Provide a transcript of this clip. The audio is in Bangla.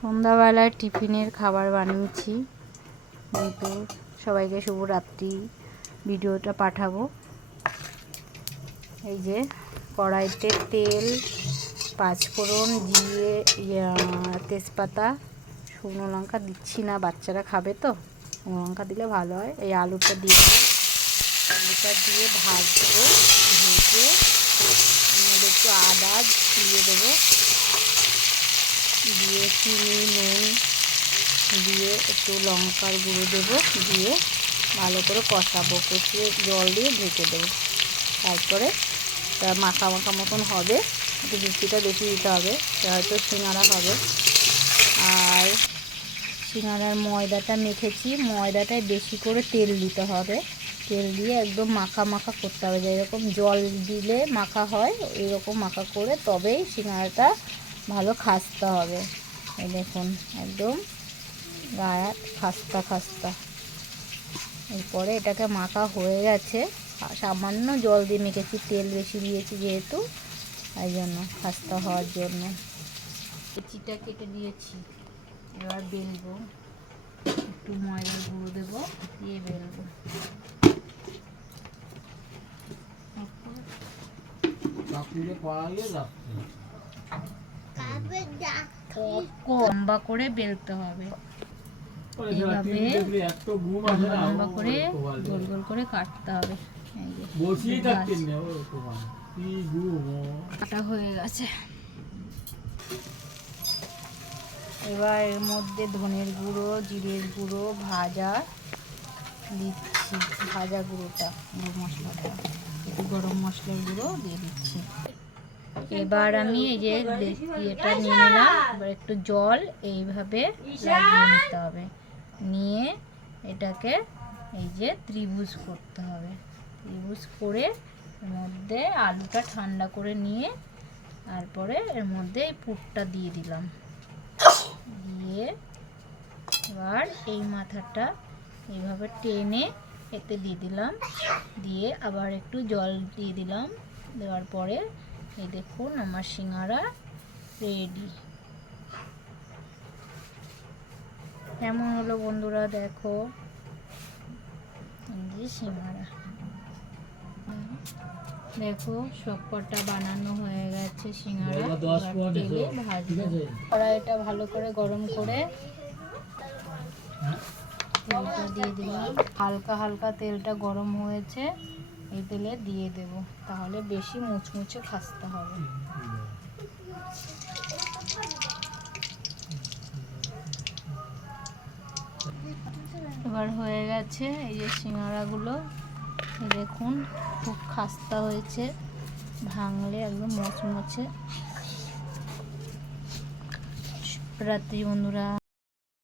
সন্ধ্যাবেলায় টিফিনের খাবার বানিয়েছি। যেহেতু সবাইকে শুভরাত্রি ভিডিওটা পাঠাবো। এই যে কড়াইতে তেল, পাঁচফোড়ন, জিরে, তেজপাতা, শুকনো লঙ্কা দিচ্ছি না, বাচ্চারা খাবে তো, শুকনো লঙ্কা দিলে ভালো হয়। এই আলুটা দিয়ে আলুটা দিয়ে ভাজবো। ভেজে একটু আদা দিয়ে দেবো, দিয়ে চিনি, নুন দিয়ে একটু লঙ্কার গুঁড়ো দেবো, দিয়ে ভালো করে কষাবো। কষিয়ে জল দিয়ে ঢেকে দেবো। তারপরে মাখা মাখা মতন হবে। একটু মিষ্টিটা বেশি দিতে হবে, হয়তো সিঙ্গারা হবে। আর সিঙ্গারার ময়দাটা মেখেছি, ময়দাটায় বেশি করে তেল দিতে হবে। তেল দিয়ে একদম মাখা মাখা করতে হবে, যেরকম জল দিলে মাখা হয় এরকম মাখা করে তবেই সিঙ্গারাটা ভালো খাস্তা হবে। এই দেখুন একদম গায়ে খাস্তা খাস্তা। এরপরে এটাকে মাখা হয়ে গেছে, সামান্য জল দিয়ে মেখেছি, তেল বেশি দিয়েছি যেহেতু, তাই জন্য খাস্তা হওয়ার জন্য। চিটা কেটে দিয়েছি, এবার বেলবো। একটু ময়দার গুঁড়ো দেবো, দিয়ে বেলবো। লম্বা করে বেলতে হবে, এইভাবে লম্বা করে গোল গোল করে কাটতে হবে। কাটা হয়ে গেছে। এবার এর মধ্যে ধনের গুঁড়ো, জিরের গুঁড়ো ভাজা দিচ্ছি, ভাজা গুঁড়োটা, গুঁড়ো মশলাটা, একটু গরম মশলার গুঁড়ো দিয়ে দিচ্ছি। এবার আমি এই যে ইয়েটা নিয়ে নিলাম, এবার একটু জল এইভাবে লাগিয়ে নিতে হবে, নিয়ে এটাকে এই যে ত্রিভুজ করতে হবে। ত্রিভুজ করে এর মধ্যে আলুটা ঠান্ডা করে নিয়ে তারপরে এর মধ্যে এই পুরটা দিয়ে দিলাম, দিয়ে এবার এই মাথাটা এইভাবে টেনে এতে দিয়ে দিলাম, দিয়ে আবার একটু জল দিয়ে দিলাম। দেওয়ার পরে এই দেখুন আমার সিঙ্গারা রেডি। কেমন হলো বন্ধুরা দেখো, এই যে সিঙ্গারা দেখো সবকটা বানানো হয়ে গেছে। সিঙ্গারা তেলে ভাজবো। কড়াইটা ভালো করে গরম করে তেলটা দিয়ে দিলাম, হালকা হালকা তেলটা গরম হয়েছে, এই তেলে দিয়ে দেব, তাহলে বেশি মুচমুচে খাস্তা হবে। এবার হয়ে গেছে এই যে সিঙ্গারাগুলো, দেখুন খুব খাস্তা হয়েছে, ভাঙলে একদম মচমচে। রাত্রি বন্ধুরা।